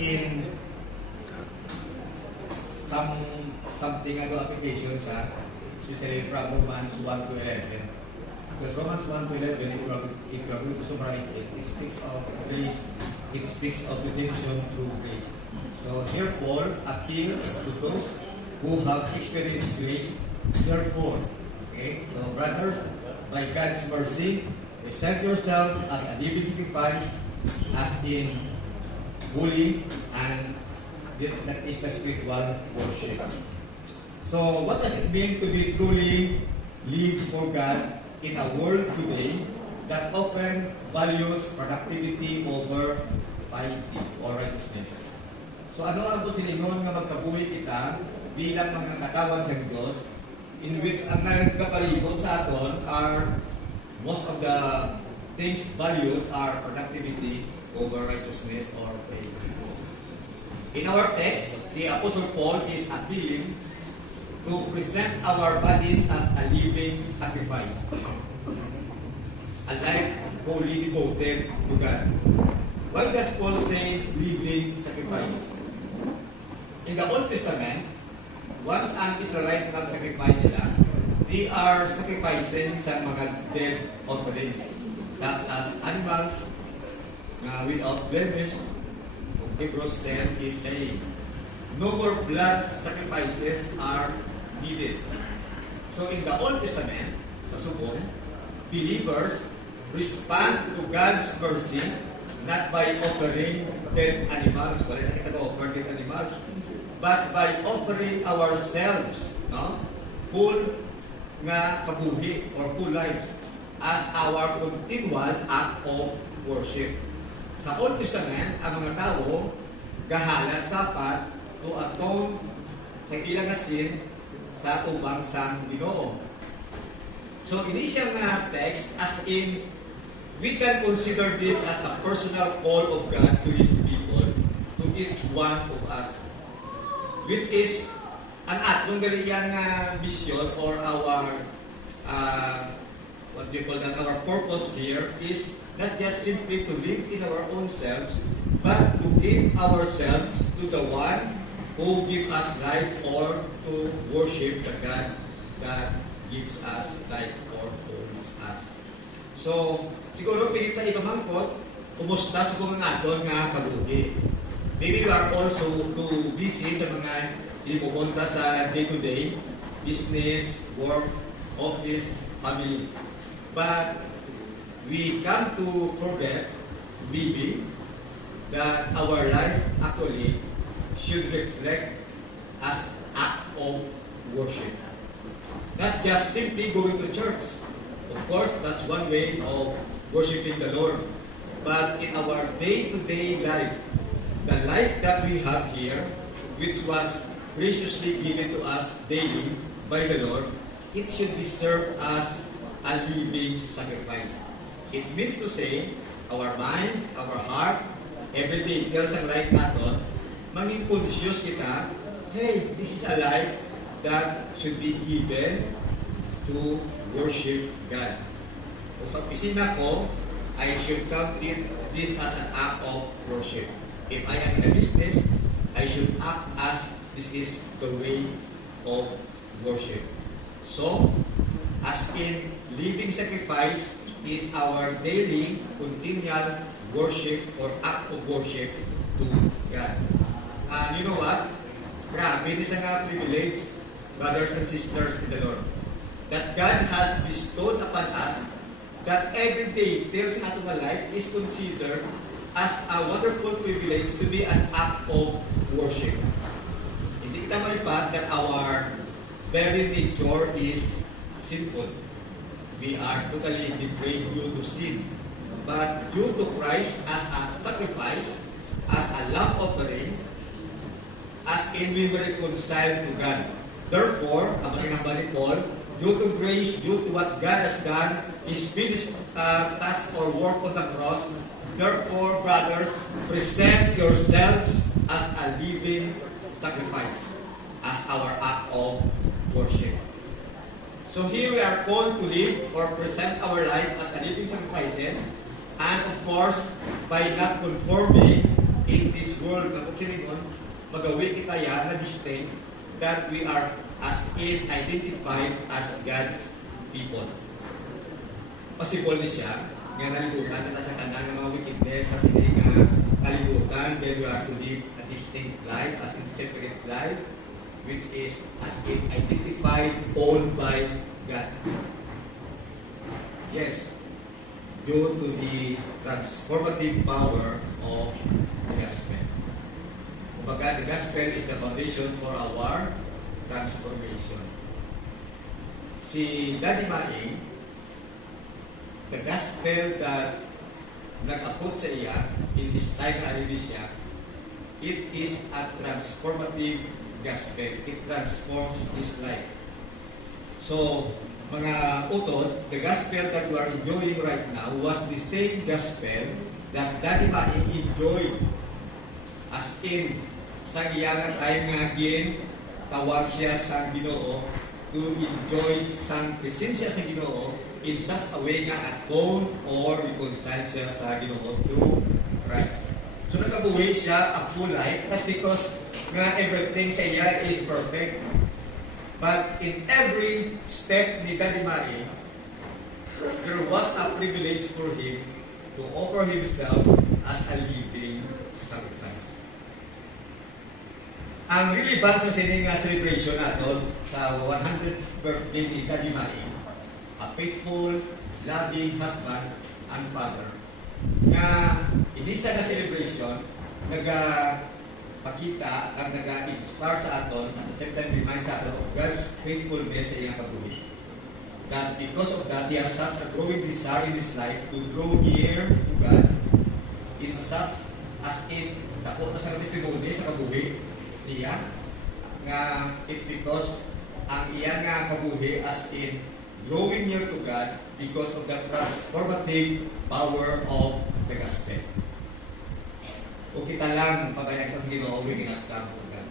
in something applications, especially from Romans 1 to 11. Because Romans 1 to 11, if you are going to summarize it, it speaks of grace, it speaks of redemption through grace. So here Paul appeals to those who have experienced grace. Therefore, okay, so brothers, by God's mercy, present yourself as a living sacrifice, as in holy, and that is the spiritual worship. So what does it mean to be truly live for God in a world today that often values productivity over piety or righteousness? So ano ang siningon nga magkabuhi kita bilang mga katawan sa Diyos, in which ang nagkapalibot sa aton are most of the things valued are productivity over righteousness or faith. In our text, si Apostle Paul is appealing to present our bodies as a living sacrifice, a life wholly devoted to God. Why does Paul say living sacrifice? In the Old Testament, once an Israelite nag-sacrifice sila, they are sacrificing sa mga dead offerings, such as animals without blemish. Hebrews 10 is saying, no more blood sacrifices are needed. So in the Old Testament, sa subong, believers respond to God's mercy not by offering dead animals, wala na kita offer dead animals, but by offering ourselves, no, full nga kabuhi or full lives as our continual act of worship. Sa Old Testament, ang mga tao gahalat sapat to atone sa ilang sin sa tubang sang Ginoo. So initial nga text, as in, we can consider this as a personal call of God to His people, to each one of us, which is ang atong galiyang mission or our what do you call that, our purpose here is not just simply to live in our own selves, but to give ourselves to the one who gives us life, or to worship the God that gives us life or owns us. So, siguro pinita ikamangkot, kumusta sa kung nga aton nga kabuhi. Maybe we are also too busy sa mga ipupunta sa day-to-day, business, work, office, family. But we come to forget, maybe, that our life actually should reflect as act of worship. Not just simply going to church. Of course, that's one way of worshiping the Lord. But in our day-to-day life, the life that we have here, which was graciously given to us daily by the Lord, it should be served as a living sacrifice. It means to say, our mind, our heart, every details ng life natin, maging conscious kita, hey, this is a life that should be given to worship God. Kung sa opisina ko, I should count this as an act of worship. If I am in a business, I should act as this is the way of worship. So, as in, living sacrifice is our daily, continual worship or act of worship to God. And you know what? Grabe, this is a privilege, brothers and sisters in the Lord, that God has bestowed upon us that every day, details in our life is considered as a wonderful privilege to be an act of worship. Hindi kita malipat that our very nature is sinful. We are totally depraved due to sin. But due to Christ as a sacrifice, as a love offering, as in we were reconciled to God. Therefore, ang mga ni Paul, due to grace, due to what God has done, His finished task or work on the cross, therefore, brothers, present yourselves as a living sacrifice, as our act of worship. So here we are called to live or present our life as a living sacrifices, and of course, by not conforming in this world, siningon, magawi kita yan na distinct that we are as in identified as God's people. Possible ni siya, nga nalibutan na sa kanang ng mga wickedness sa sining kalibutan, then we are to live a distinct life, as in separate life, which is as in identified, owned by God. Yes, due to the transformative power of the gospel. Kumbaga, the gospel is the foundation for our transformation. Si Daddy Maing, the gospel that nag-apot sa iya in his time na siya, it is a transformative gospel. It transforms his life. So, mga utod, the gospel that we are enjoying right now was the same gospel that Daddy Maing enjoyed, as in sa iyang time nga tawag siya sa Ginoo to enjoy sang presensya sa Ginoo in such a way nga atone or reconcile siya sa Ginoo through Christ. So nakabuhi siya a full life, not because nga everything sa iya is perfect, but in every step ni Daddy Maing, there was a privilege for him to offer himself as a living sacrifice. Ang relevant sa sining celebration natin sa 100th birthday ni Daddy Maing, a faithful, loving husband and father, nga inisa na celebration, nagpakita at nag-inspire sa aton, at the same time remind sa aton of God's faithfulness sa iyang pagbuhi. That because of that, he has such a growing desire in his life to draw near to God in such as in dako na sa testimony sa kabuhi niya, nga it's because ang iya nga kabuhi as in drawing near to God because of the transformative power of the gospel. O kita lang pagayag sa Ginoo we ginatang ko God.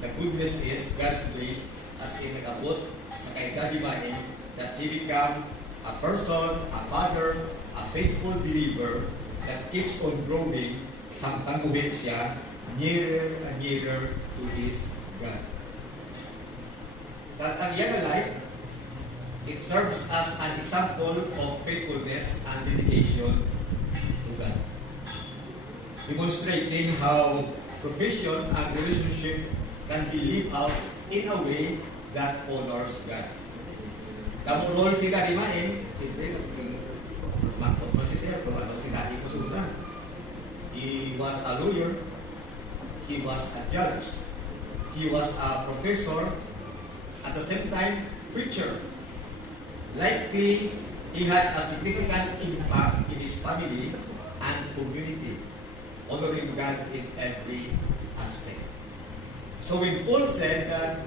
The goodness is God's grace as in nag-abot sa kay Daddy Maing that he become a person, a father, a faithful believer that keeps on growing samtang buhin siya nearer and nearer to his God. That ang iyang life, it serves as an example of faithfulness and dedication to God, demonstrating how profession and relationship can be lived out in a way that honors God. Tamurol si Daddy Maing, siyempre, magpapag si Sir, si Daddy ko sunod. He was a lawyer, he was a judge, he was a professor, at the same time, preacher. Likely, he had a significant impact in his family and community, honoring God in every aspect. So when Paul said that,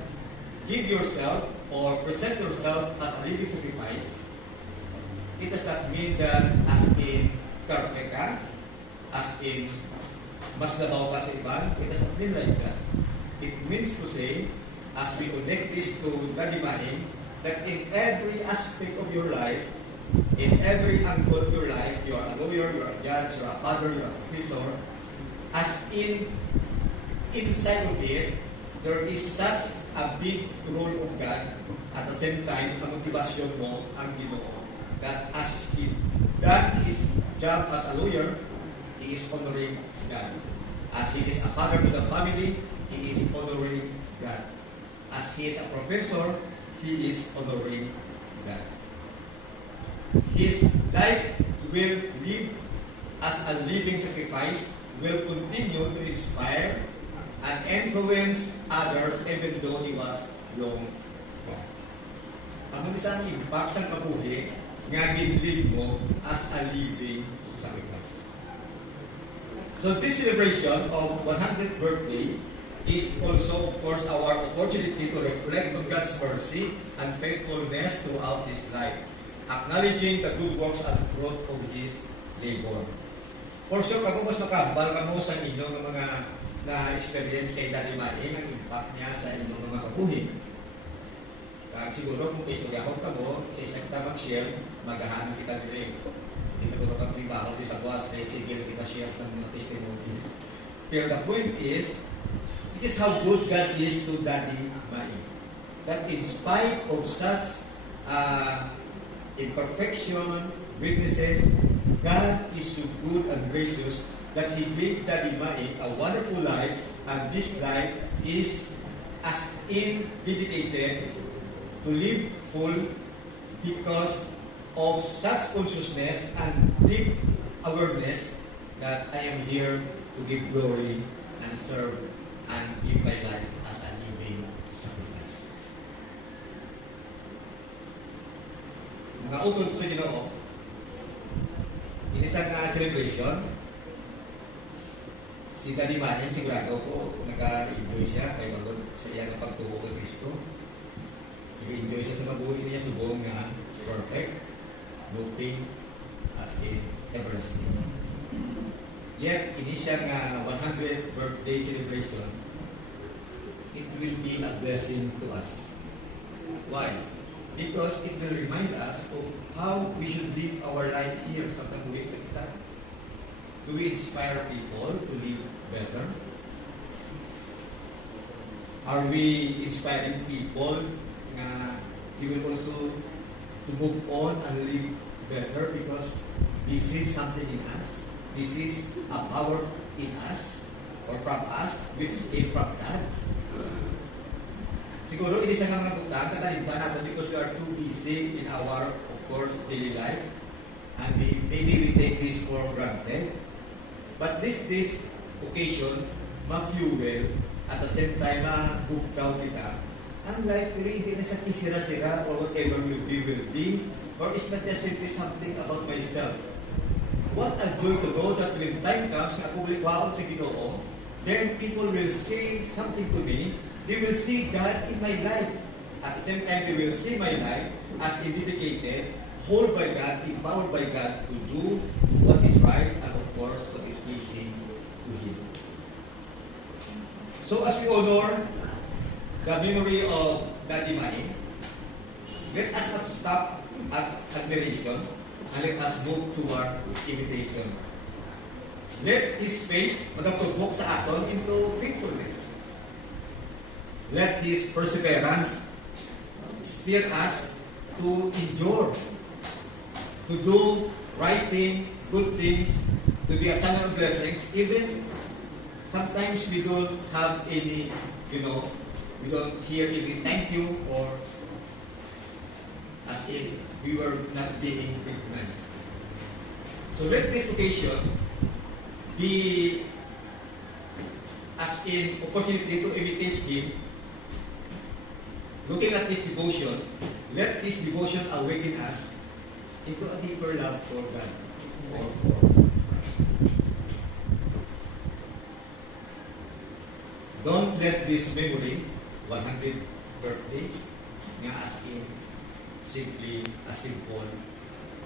give yourself or present yourself as a living sacrifice, it does not mean that as in perfect ka, as in mas labaw ka sa iba. It does not mean like that. It means to say, as we connect this to Daddy Maing, that in every aspect of your life, in every angle of your life, you are a lawyer, you are a judge, you are a father, you are a professor, as in inside of it, there is such a big role of God. At the same time, ang motivasyon mo ang Ginoo, that as he done his job as a lawyer, he is honoring God. As he is a father to the family, he is honoring God. As he is a professor, he is honoring God. His life will live as a living sacrifice, will continue to inspire and influence others even though he was long gone. Ang isang impact sa kabuhi nga ginlive mo as a living sacrifice. So this celebration of 100th birthday is also, of course, our opportunity to reflect on God's mercy and faithfulness throughout His life, acknowledging the good works and fruit of His labor. For sure, kung mas makahambal ka mo sa inyong mga na-experience kay Daddy Maing, ang impact niya sa inyong mga kabuhi. Siguro kung istorya akong tabo, sa isang kita mag-share, maghahanap kita nila. Kita ko kang pribaho sa buwas, kaya sige kita share sa mga testimonies. Pero the point is, it is how good God is to Daddy Mai. That in spite of such imperfection, weaknesses, God is so good and gracious that He gave Daddy Mai a wonderful life, and this life is as in dedicated to live full because of such consciousness and deep awareness that I am here to give glory and serve and give my life as a living sacrifice. Mga utod sa Ginoo, in isang celebration, si Daddy Manning, sigurado ko, nag-enjoy siya kay Magod sa iya ng pagtubo kay Kristo. Nag-enjoy siya sa mabuhay niya, subong nga perfect, looking as in everlasting. Yet, in isang 100th birthday celebration, it will be a blessing to us. Why? Because it will remind us of how we should live our life here sa Tagbuwit kita. Do we inspire people to live better? Are we inspiring people na they will also to move on and live better because this is something in us? This is a power in us or from us which came from God. Siguro, ini sa mga butang, katalimtan natin because we are too busy in our, of course, daily life. And maybe we take this for granted. But this occasion, ma-fuel, at the same time, ma-bugtaw kita. Unlike, hindi na sa kisira-sira or whatever will be, or it's not just simply something about myself. What I'm going to know that when time comes, na ako ulit sa Ginoo, then people will say something to me. They will see God in my life. At the same time, they will see my life as dedicated, whole by God, empowered by God to do what is right and of course what is pleasing to Him. So as we honor the memory of Daddy Mai, let us not stop at admiration and let us move toward imitation. Let His faith magaprovok sa aton into faithfulness. Let His perseverance steer us to endure, to do right thing, good things, to be a channel of blessings, even sometimes we don't have any, we don't hear any thank you or as if we were not being recognized. So let this occasion be as in opportunity to imitate Him. Looking at His devotion, let His devotion awaken us into a deeper love for God or for Christ. Don't let this memory, 100th birthday, nga as in simply a simple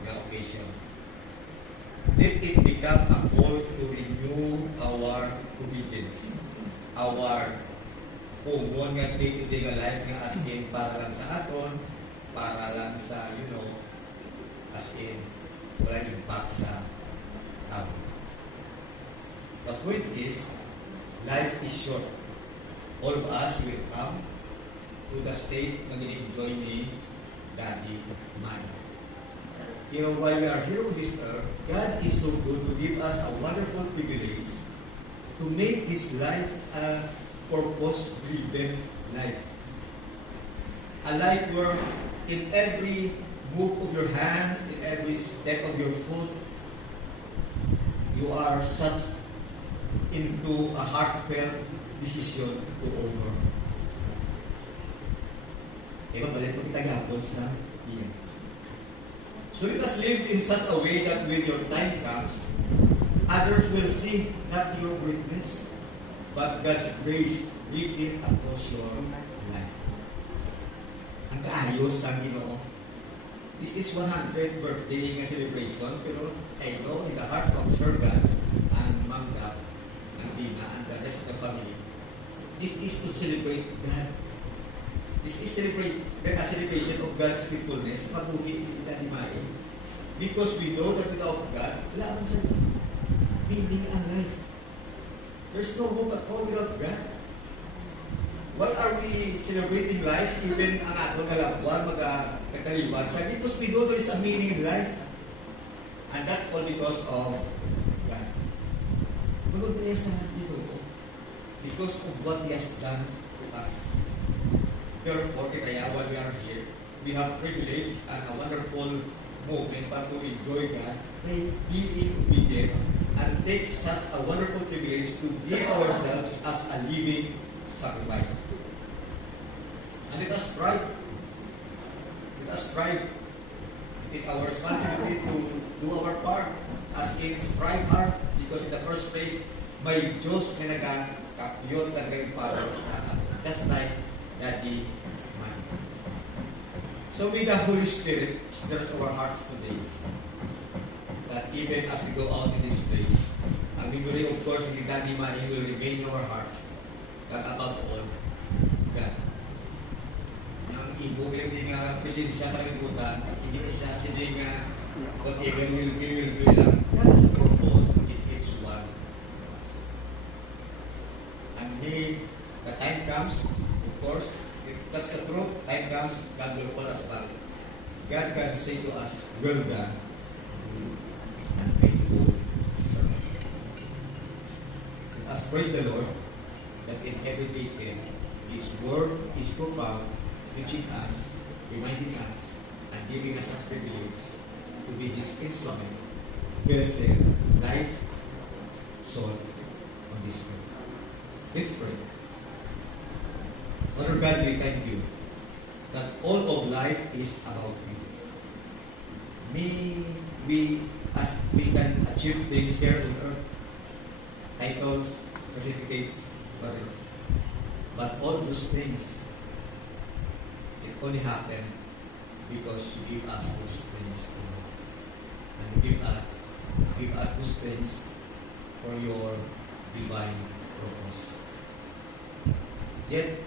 nga occasion. Let it become a call to renew our obedience, our kung nga day-to-day nga life nga as in para lang sa aton, para lang sa, as in wala impact sa tao. The point is, life is short. All of us will come to the state na gini-enjoy ni Daddy Mai. While we are here on this earth, God is so good to give us a wonderful privilege to make this life a purpose-driven life. A life where in every move of your hands, in every step of your foot, you are such into a heartfelt decision to honor. Balik po kita gapon sa iyan. So let us live in such a way that when your time comes, others will see not your greatness, but God's grace written across your life. Ang kaayos sa Ginoo. This is 100th birthday nga celebration, pero I know in the hearts of servants and Mangga, and Dina, and the rest of the family, this is to celebrate God. This is a celebration of God's faithfulness, patuloy kita ni Mai, because we know that without God, wala ang sa meaning ang life. There's no hope at all without God. Why are we celebrating life even ang atong kalabwan magkataliwan? Because we know there is a meaning in life. And that's all because of God. Magod tayo sa dito because of what He has done to us. Therefore, kaya while we are here, we have privilege and a wonderful moment para to enjoy God by being obedient and takes us a wonderful privilege to give ourselves as a living sacrifice. And let us strive. Let us strive. It is our responsibility to do our part as in strive hard because in the first place, may Diyos na nagkakapyon talaga yung power sa atin. Just like Daddy man. So with the Holy Spirit, stirs our hearts today that even as we go out in this place, ang memory of course ni Daddy Manny will remain in our hearts that above all, God. Ang ibo hindi nga presensya sa kalibutan, hindi pa siya sindi nga whatever will be lang. God has a purpose, it's one. And the time comes, of course, if that's the truth, time comes, God will call us back. God can say to us, well done, and faithful servant. Let us praise the Lord that in every detail, His word is profound, teaching us, reminding us, and giving us such privilege to be His instrument, vessel, life, soul on this earth. Let's pray. Father God, we thank you that all of life is about you. May we, as we can achieve things here on earth, titles, certificates, whatever. But all those things, it only happen because you give us those things. And give us those things for your divine purpose. Yet,